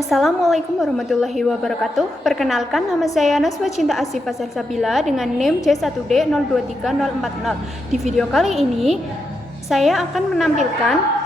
Assalamualaikum warahmatullahi wabarakatuh. Perkenalkan, nama saya Naswa Cinta Asifah Salsabila dengan NIM C1D023040. Di video kali ini, saya akan menampilkan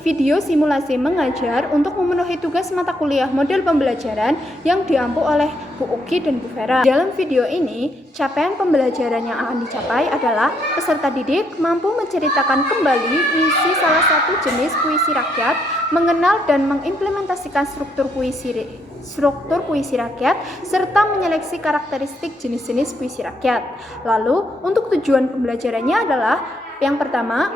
video simulasi mengajar untuk memenuhi tugas mata kuliah model pembelajaran yang diampu oleh Bu Uki dan Bu Vera. Dalam video ini, capaian pembelajaran yang akan dicapai adalah peserta didik mampu menceritakan kembali isi salah satu jenis puisi rakyat, mengenal dan mengimplementasikan struktur puisi rakyat, serta menyeleksi karakteristik jenis-jenis puisi rakyat. Lalu, untuk tujuan pembelajarannya adalah yang pertama,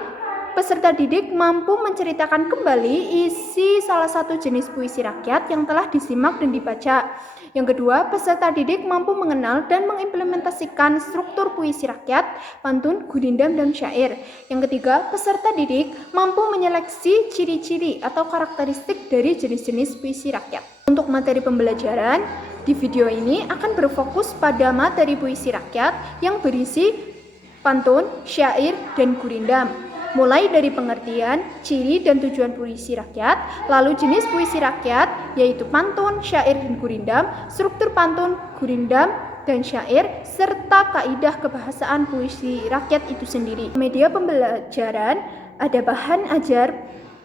peserta didik mampu menceritakan kembali isi salah satu jenis puisi rakyat yang telah disimak dan dibaca. Yang kedua, peserta didik mampu mengenal dan mengimplementasikan struktur puisi rakyat, pantun, gurindam, dan syair. Yang ketiga, peserta didik mampu menyeleksi ciri-ciri atau karakteristik dari jenis-jenis puisi rakyat. Untuk materi pembelajaran, di video ini akan berfokus pada materi puisi rakyat yang berisi pantun, syair, dan gurindam. Mulai dari pengertian, ciri, dan tujuan puisi rakyat, lalu jenis puisi rakyat, yaitu pantun, syair, dan gurindam, struktur pantun, gurindam, dan syair, serta kaidah kebahasaan puisi rakyat itu sendiri. Media pembelajaran ada bahan ajar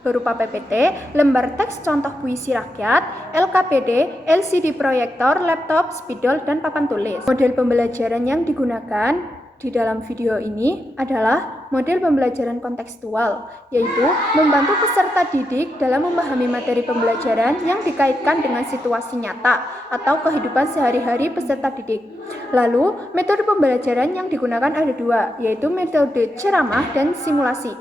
berupa PPT, lembar teks contoh puisi rakyat, LKPD, LCD proyektor, laptop, spidol, dan papan tulis. Model pembelajaran yang digunakan di dalam video ini adalah model pembelajaran kontekstual, yaitu membantu peserta didik dalam memahami materi pembelajaran yang dikaitkan dengan situasi nyata atau kehidupan sehari-hari peserta didik. Lalu, metode pembelajaran yang digunakan ada dua, yaitu metode ceramah dan simulasi,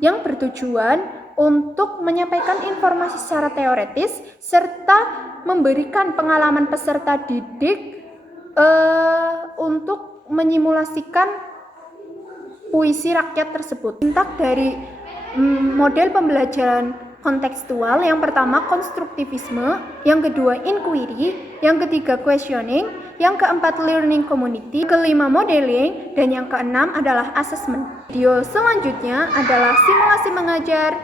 yang bertujuan untuk menyampaikan informasi secara teoretis serta memberikan pengalaman peserta didik untuk menyimulasikan puisi rakyat tersebut. Intak dari model pembelajaran kontekstual, yang pertama konstruktivisme, yang kedua inquiry, yang ketiga questioning, yang keempat learning community, kelima modeling, dan yang keenam adalah assessment. Video selanjutnya adalah simulasi mengajar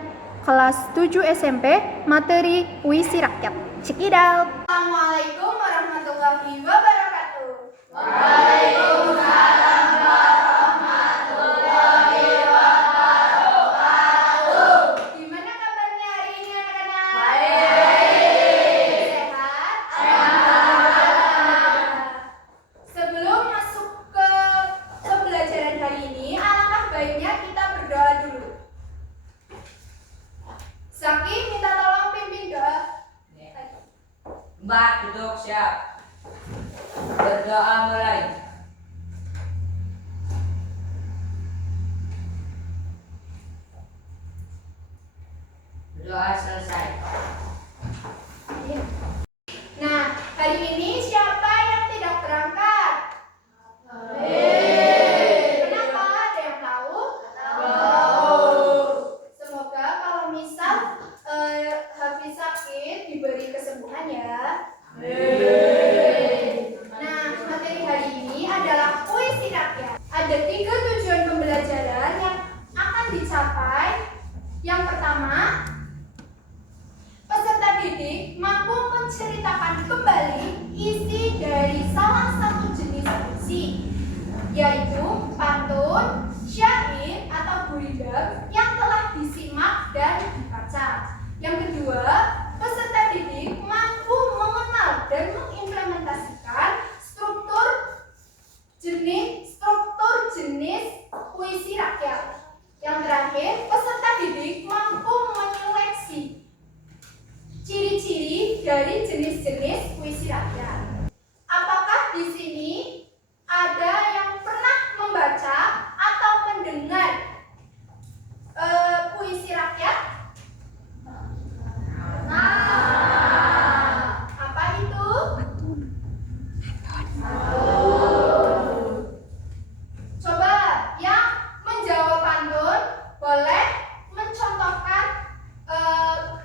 kelas 7 SMP materi puisi rakyat. Check it out. Assalamualaikum warahmatullahi wabarakatuh. Waalaikumsalam warahmatullahi wabarakatuh. Gimana kabarnya hari ini anak-anak? Baik. Sehat? Alhamdulillah. Sebelum masuk ke pembelajaran hari ini, alangkah baiknya kita berdoa dulu. Zaki, minta tolong pimpin doa. Mbak, duduk siap. Berdoa mulai. Doa selesai. Nah, hari ini siapa yang tidak berangkat? Kenapa? Ada yang tahu? Semoga kalau misal Hafiz sakit diberi kesembuhan ya. Nah, materi hari ini adalah puisi rakyat. Ada 3 tujuan pembelajaran yang akan dicapai. Yang pertama, peserta didik mampu menceritakan kembali isi dari salah satu jenis puisi, yaitu pantun, syair, atau gurindam yang telah disimak dan dibaca. Yang kedua, peserta didik mampu mengenal dan mengimplementasikan struktur jenis puisi rakyat. Yang terakhir, peserta didik mampu menyeleksi ciri-ciri dari jenis-jenis puisi rakyat. Apakah di sini ada yang pernah membaca atau mendengar puisi rakyat? Apa itu? Coba yang menjawab pantun boleh mencontohkan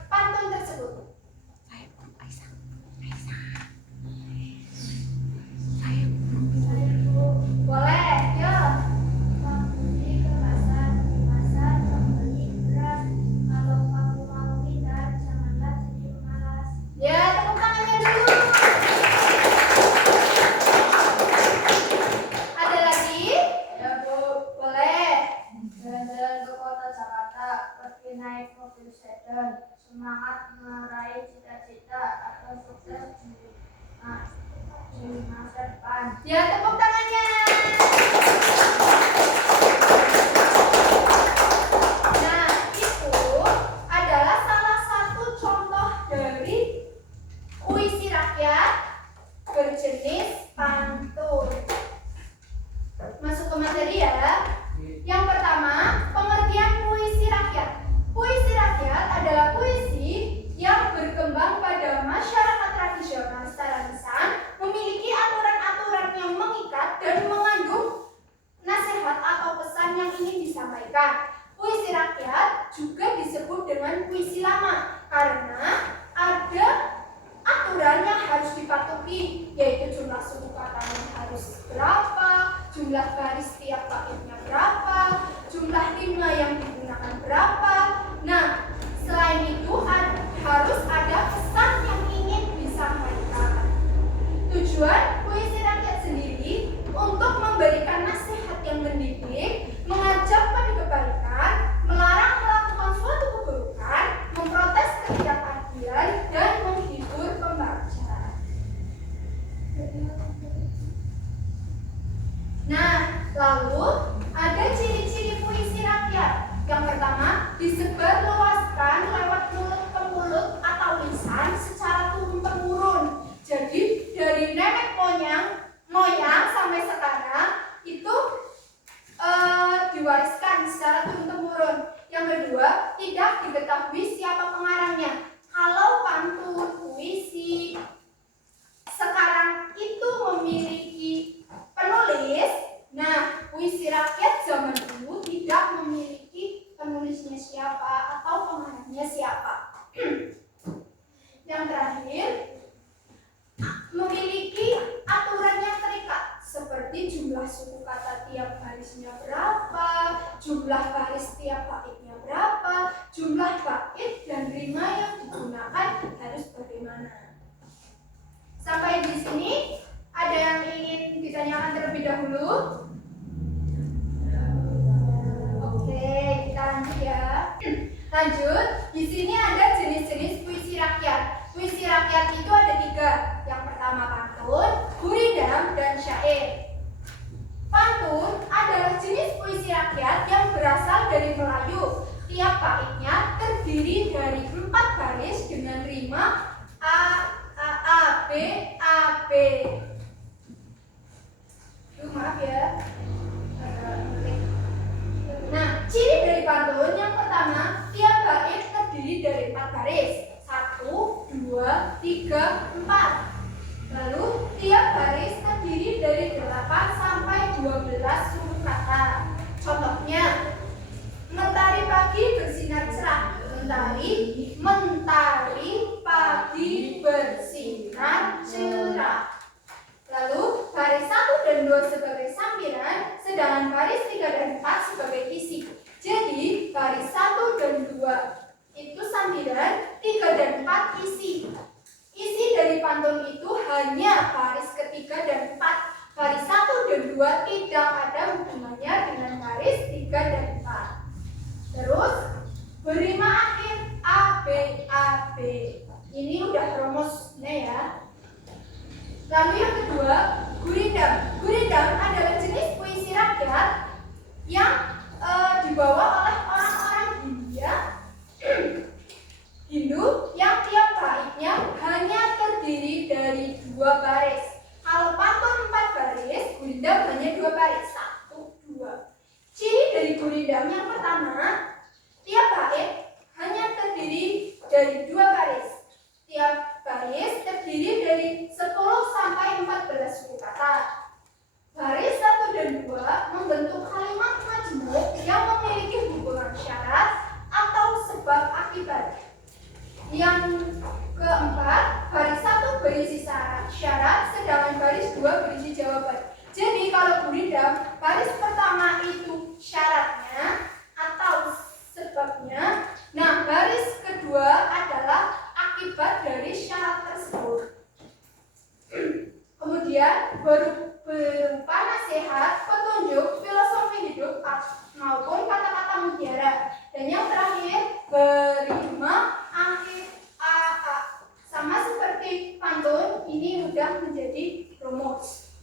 pantun tersebut. Ya, tepuk tangannya. Nah, itu adalah salah satu contoh dari puisi rakyat berjenis pantun. Masuk ke materi ya. Yang pertama, pengertian puisi rakyat. Puisi rakyat adalah puisi yang berkembang pada masyarakat tradisional secara lisan, memiliki aturan-aturan yang mengikat dan mengandung nasihat atau pesan yang ingin disampaikan. Puisi rakyat juga disebut dengan puisi lama karena ada aturan yang harus dipatuhi, yaitu jumlah suku katanya harus berapa, jumlah baris setiap baitnya berapa, jumlah rima yang digunakan berapa. Nah, selain itu harus ada pesan yang ingin disampaikan. Tujuan puisi rakyat sendiri untuk memberikan nasihat yang mendidik, mengajak pada kebaikan, melarang melakukan suatu keburukan, memprotes ketidakadilan, dan menghibur pembaca. Nah, lalu ada ciri-ciri puisi rakyat. Yang pertama, disebarluaskan lewat mulut ke mulut atau lisan secara turun-temurun. Jadi dari nenek moyang sampai sekarang itu diwariskan secara turun-temurun. Yang kedua, tidak diketahui siapa pengarangnya. Kalau pantun, puisi sekarang itu memiliki penulis, nah puisi rakyat zaman dulu tidak memiliki penulisnya siapa atau pengarangnya siapa. Yang terakhir, memiliki aturan yang terikat seperti jumlah suku kata tiap barisnya berapa, jumlah baris tiap baitnya berapa, jumlah bait dan rima yang digunakan harus bagaimana. Sampai di sini ada yang ingin ditanyakan terlebih dahulu? Oke, kita lanjut ya. Lanjut, di sini ada jenis-jenis puisi rakyat. Puisi rakyat itu ada 3. Yang pertama pantun, gurindam, dan syair. Pantun adalah jenis puisi rakyat yang berasal dari Melayu. Tiap baitnya terdiri dari 4 baris dengan rima A, B, A, B. Maaf ya. Nah, ciri dari pantun yang pertama, tiap bait terdiri dari 4 baris. 1, 2, 3, 4. Lalu, tiap baris terdiri dari 8 sampai 12 suku kata. Contohnya, mentari pagi bersinar cerah. Mentari pagi bersinar cerah. Lalu, baris 1 dan 2 sebagai sampiran, sedangkan baris 3 dan 4 sebagai isi. Jadi, baris 1 dan 2 itu sampiran, 3 dan 4 isi. Isi dari pantun itu hanya baris ketiga dan 4. Baris 1 dan 2 tidak ada hubungannya dengan baris 3 dan 4. Terus, berima akhir A, B, A, B. Ini udah rumusnya ya. Lalu yang kedua, gurindam. Gurindam adalah jenis puisi rakyat yang dibawa oleh orang-orang Hindu yang tiap baitnya hanya terdiri dari 2 baris. Kalau pantun 4 baris, gurindam hanya 2 baris. 1, 2. Ciri dari gurindam yang pertama, tiap bait hanya terdiri dari 2 baris. Tiap baris terdiri dari 10 sampai 14 suku kata. Baris 1 dan 2 membentuk kalimat majmuk yang memiliki hubungan syarat atau sebab akibat. Yang keempat, baris 1 berisi syarat, sedangkan baris 2 berisi jawaban. Jadi kalau gurindam, baris pertama itu syaratnya atau sebabnya. Nah, baris kedua adalah akibat dari syarat tersebut. Kemudian berupa nasihat, petunjuk, filosofi hidup maupun kata-kata mutiara. Dan yang terakhir, berima akhir A. Sama seperti pantun, ini sudah menjadi rumus.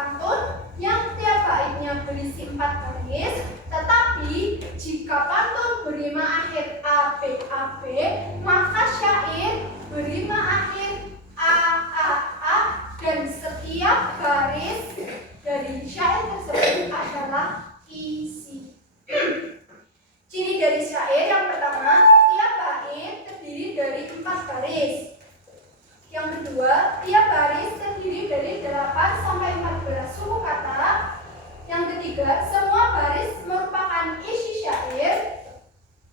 pantun yang tiap baitnya berisi 4 baris, tetapi jika pantun berima akhir a b, maka syair berima akhir a, dan setiap baris dari syair tersebut adalah isi. Ciri dari syair yang pertama, tiap bait terdiri dari 4 baris. Yang kedua, tiap baris terdiri dari 8 sampai 14 suku kata. Yang ketiga, semua baris merupakan isi syair,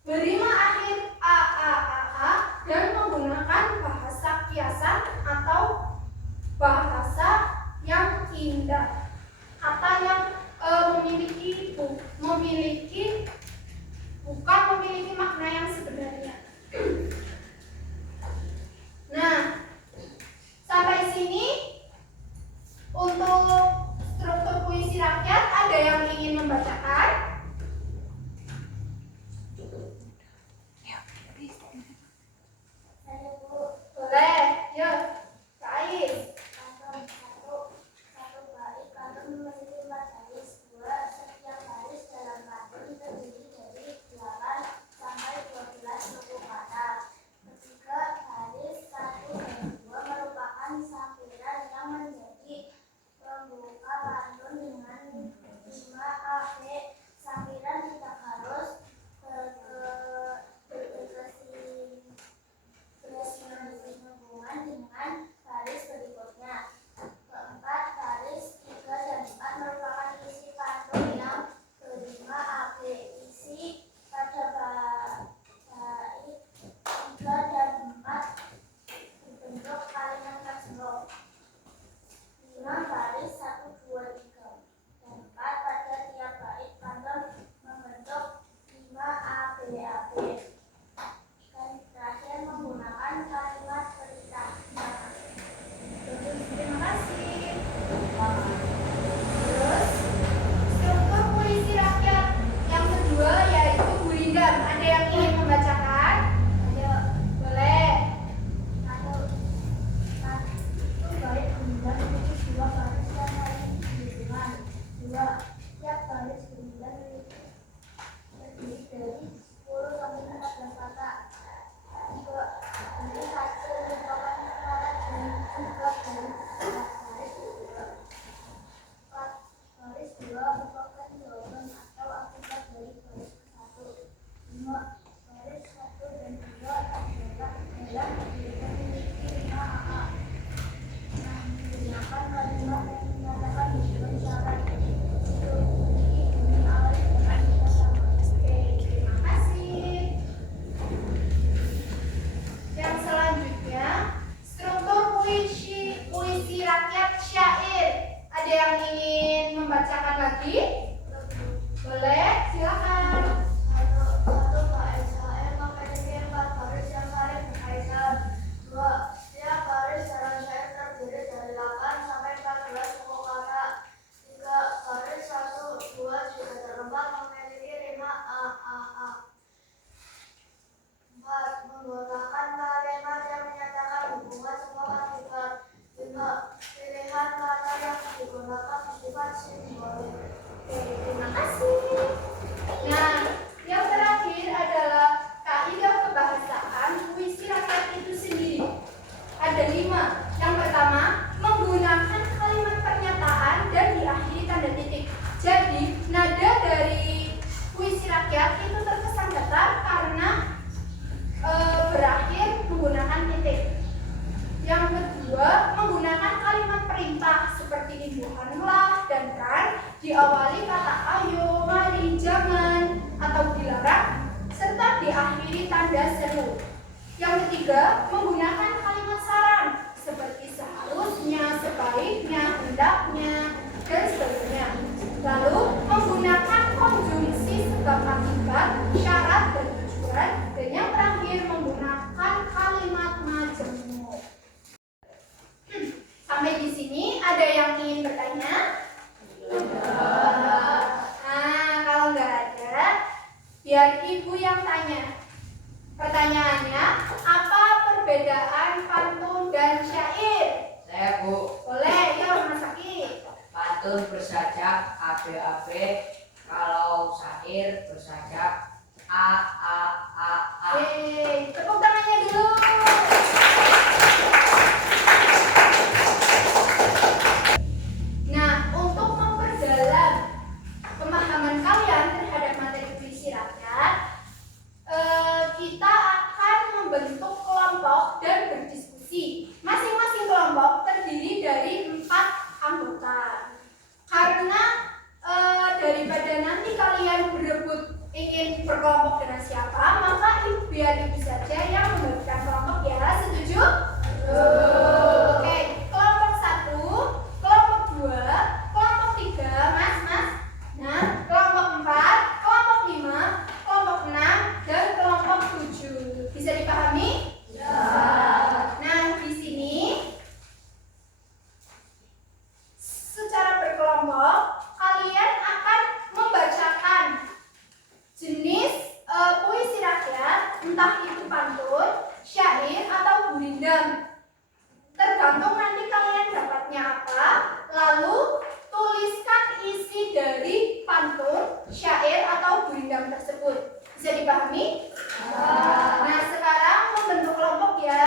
berima akhir a, dan menggunakan bahasa kiasan atau bahasa yang indah. Kata yang bukan memiliki makna yang sebenarnya. Nah, sampai sini untuk struktur puisi rakyat, ada yang ingin membacakan? Boleh, yuk, Kak Ais. Satu bait pantun memiliki 4 baris. 2. Setiap baris dalam pantun terdiri dari 8 sampai 12 suku kata. 3. Baris 1 dan 2 merupakan sampiran yang menjadi pembuka pantun dengan 5 AB. Sampiran tidak harus berkesinambungan dengan baris berikutnya. 4. Baris 3 dan 4 merupakan isi pantun yang berlima AB. Isi pada bait 3 dan 4 berbentuk kalimat kapsulok. 5 baris 1, 2, 3 dan 4 pada tiap bait pantun membentuk 5 AB. Dan terakhir menggunakan kalimat perintah. Terima kasih. Terus, struktur puisi rakyat yang kedua yaitu gurindam. Ada yang ingin membacakan? Ayo, Boleh. satu bait gurindam memiliki 2 baris yang saling berhubungan. 2. Tiap baris gurindam terdiri dari 10 sampai 14 kata. 3. Baris 1 merupakan syarat dan juga baris 2. 4. Baris 2 merupakan jawaban atau akibat dari baris ke-1. 5. Baris 1 dan 2 adalah dalam memiliki 5 AA. Menggunakan kalimat yang menyatakan tujuan syarat. Itu bunyi alif dengan kita sama. Oke, terima kasih. Yang selanjutnya, struktur puisi rakyat syair. Ada yang ingin membacakan lagi? Boleh, silakan. Satu bait syair memiliki 4 baris yang saling berkaitan. 2. Tiap baris dalam syair terdiri dari 8 sampai 14 suku kata. 3. Baris 1, 2 juga terempat memiliki rima a. 4. Menggunakan kalimat yang menyatakan hubungan sebab akibat. 5. Pilihan kata yang digunakan bersifat simbolik. Oke, terima kasih. Nah, yang terakhir adalah kaidah kebahasaan puisi rakyat itu sendiri. Ada 5. Yang pertama, menggunakan kalimat pernyataan dan diakhiri tanda titik. Jadi, nada dari puisi rakyat itu terkesan datar karena berakhir menggunakan titik. Yang kedua, menggunakan kalimat perintah seperti imbuhanlah dan kan, diawali kata ayo, mari, jangan, atau dilarang, serta diakhiri tanda seru. Yang ketiga, menggunakan kalimat saran seperti seharusnya, sebaiknya, hendaknya, dan sebagainya. Lalu, menggunakan konjungsi sebab akibat, syarat, dan tujuan. Dan yang terakhir, menggunakan kalimat majemuk. Sampai di sini ada yang ingin bertanya? Nah, kalau nggak ada, biar ibu yang tanya. Pertanyaannya, apa perbedaan pantun dan syair? Saya Bu. Boleh, yuk Mas Aki. Pantun pantun bersajak AB, kalau syair bersajak A. Yeay, tepuk tangannya dulu. Nah, untuk memperdalam pemahaman kalian terhadap materi puisi rakyat, kita akan membentuk kelompok dan berdiskusi. Masing-masing kelompok terdiri dari 4 anggota. Karena daripada nanti kalian berebut ingin berkelompok dengan siapa, maka biar ibu saja yang membagikan kelompok ya. Setuju? Oke, kelompok 1, kelompok 2, kelompok 3, mas. Nah, kelompok 4, kelompok 5, kelompok 6, dan kelompok 7. Bisa dipahami? Ya. Nah, di sini secara berkelompok kalian akan membacakan jenis puisi rakyat, entah itu pantun, syair, atau gurindam. Tergantung nanti kalian dapatnya apa, lalu tuliskan isi dari pantun, syair, atau gurindam tersebut. Bisa dipahami? Nah, sekarang membentuk kelompok ya.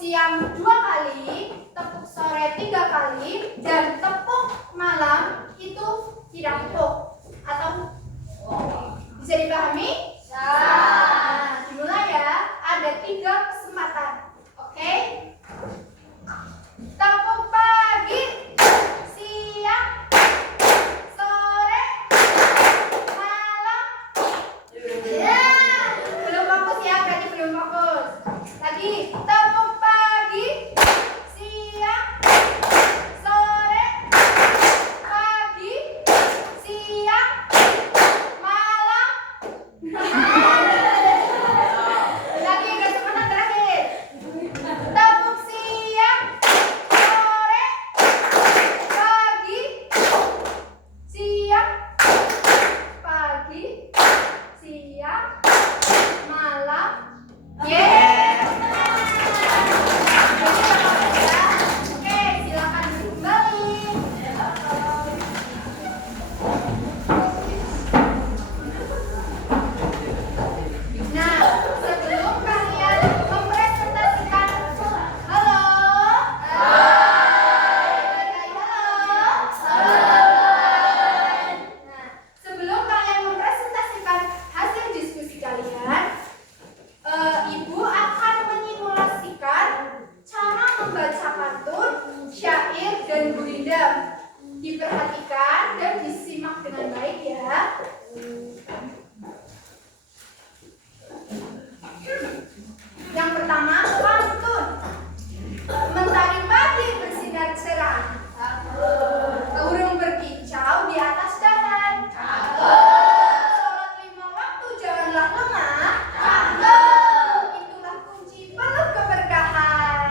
Siang 2 kali, tepuk sore 3 kali, dan tepuk malam itu tidak tepuk. Atau bisa dipahami? Nah, dimulai ya. Ada 3 kesempatan. Oke? Tepuk pagi, siang, sore, malam. Ya, belum fokus ya, berarti belum fokus. Lagi, tepuk pagi, siang, sore, pagi, siang, malam. Lagi kesempatan terakhir. Tepuk siang, sore, pagi, siang, pagi, siang, malam. Yeay. Oke, silakan kembali. Nah, sebelum kalian mempresentasikan, halo, Nah, sebelum kalian mempresentasikan hasil diskusi kalian, Ibu akan menyimulasikan cara membaca pantun, syair, dan gurindam. Diperhatikan dan disimak dengan baik ya. Yang pertama, pantun. Mentari pagi bersinar cerah, burung berkicau di atas dahan. Sholat 5 waktu janganlah lengah. Itulah kunci penuh keberkahan.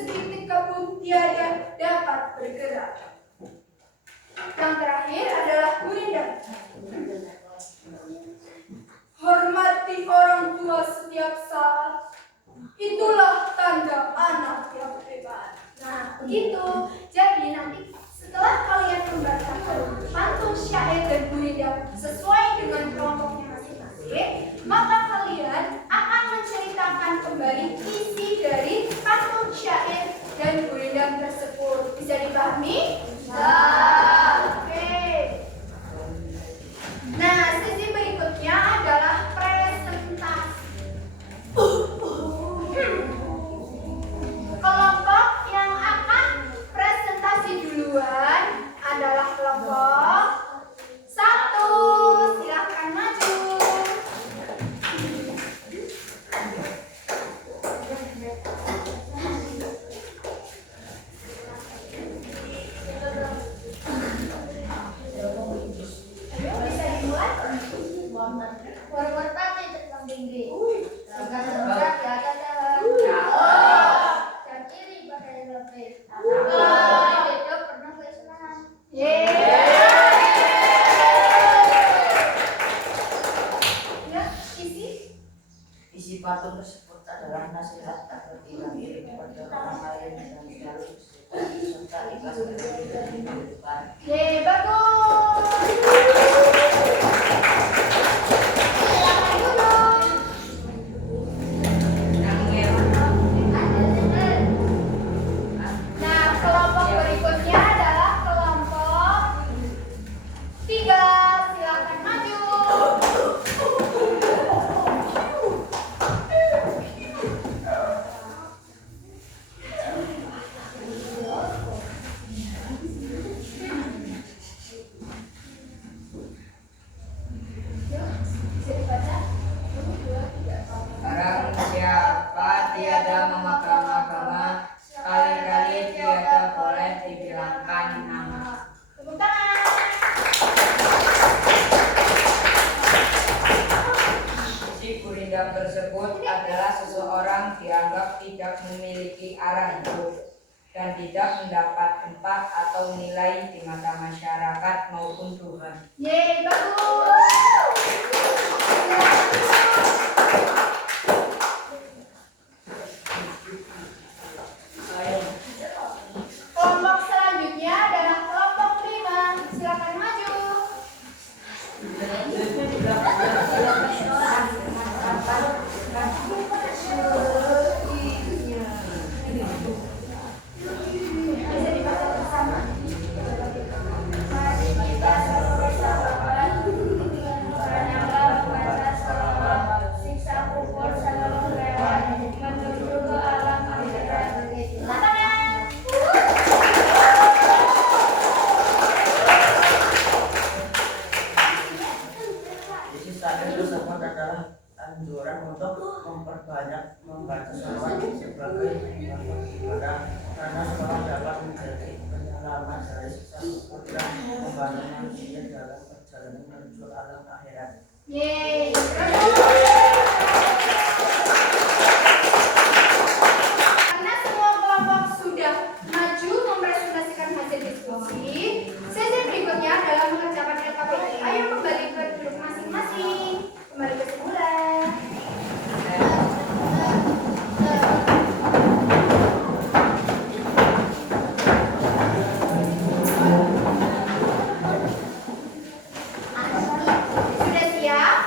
seketika pun tiada dapat bergerak. Yang terakhir adalah gurindam. Hormati orang tua setiap saat. Itulah tanda anak yang hebat. Nah, begitu. Jadi nanti setelah kalian membacakan pantun syair dan gurindam sesuai dengan kelompoknya masing-masing, maka kalian akan menceritakan kembali isi dari pantun syair dan gurindam tersebut. Bisa dipahami? Bisa. Oke. Nah, sesi berikutnya adalah presentasi. Kelompok yang akan presentasi duluan adalah kelompok 1. Silahkan maju. Ayo, bisa dimulai. War-war tadi terbang tinggi. Tegak-tegak di atas jalan. Dan kiri pakai helmet. Itu pernah kesenangan. Ya, isi. Isi pantun tersebut adalah nasihat agar tidak iri kepada orang lain dan selalu serta ikhlas dalam kehidupan. Bagus. Silakan duduk. Nah, kelompok berikutnya adalah kelompok 3. Silakan maju. Bisa dibaca? 1, 2, 3. Barang siapa tiada memakan agama, sekali-kali tiada boleh dibilangkan nama. Tepuk tangan. Isi gurindam tersebut adalah seseorang dianggap tidak memiliki arah hidup dan tidak mendapat tempat atau nilai di mata masyarakat maupun Tuhan. Bagus. Kelompok selanjutnya adalah kelompok 5. Silakan maju. Bisa dibaca bersama. Mari kita selalu bersahabat, karena membaca selawat, siksa kubur sebelum lewat, menuju ke alam akhirat. Tangan. Isi syair tersebut adalah anjuran untuk memperbanyak membaca selawat sebagai bentuk ibadah karena selawat dapat menjadi penyelamat dari siksa kubur dan membantu manusia dalam perjalanan menuju alam akhirat. Karena semua kelompok sudah maju mempresentasikan hasil diskusi, sesi berikutnya adalah mengerjakan LKPI. Ayo kembali ke duduk masing-masing. Kembali ke semula. Sudah siap?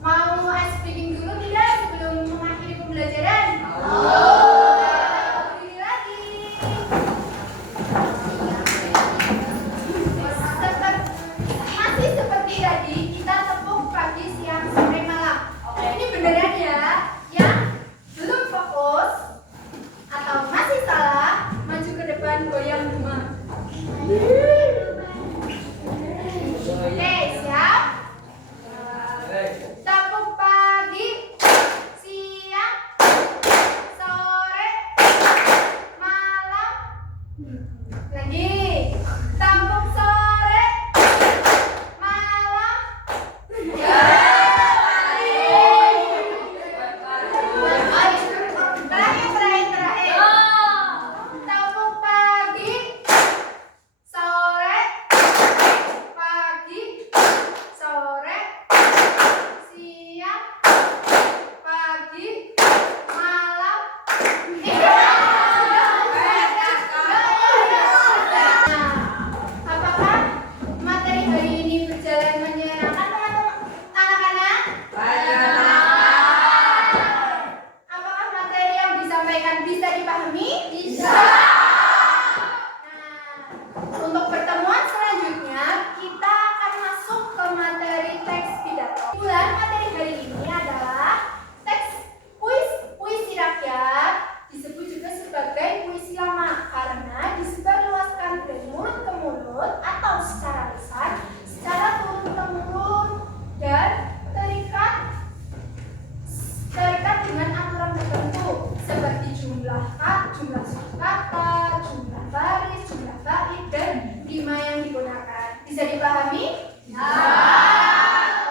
Mau ice breaking dulu tidak sebelum mengakhiri pembelajaran? Berdiri lagi. Masih seperti tadi, kita tepuk pagi, siang, sore, malam. Ini beneran ya? Yang belum fokus atau masih salah, maju ke depan, goyang rumah. Oke, siap? Tepuk pagi, siang, sore, malam. Lagi. Tepuk sore, malam. Terakhir. Tepuk pagi, sore, pagi, sore, siang, pagi, malam. Nah, apakah materi hari ini berjalan menyenangkan teman-teman anak-anak? Apakah materi yang disampaikan bisa dipahami? Bisa. Nah, untuk pertemuan selanjutnya kita akan masuk ke materi teks pidato. Bulan materi hari ini adalah teks puisi rakyat, disebut juga sebagai puisi lama karena disebarluaskan dari mulut ke mulut atau secara lisan, secara turun-temurun dan terikat dengan aturan tertentu seperti jumlah kata, jumlah baris, jumlah bait, dan rima yang digunakan. Bisa dipahami? Ya.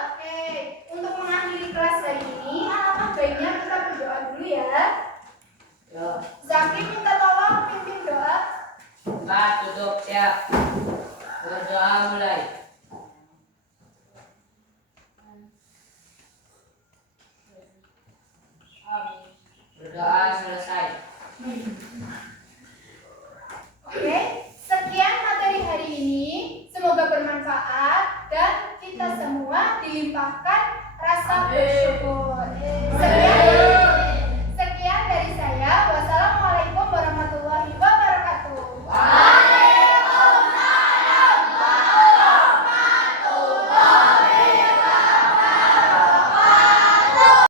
Oke, untuk mengakhiri kelas hari ini, alangkah baiknya kita berdoa dulu ya. Zaki minta tolong pimpin doa. Tutup, siap. Berdoa mulai. Berdoa selesai.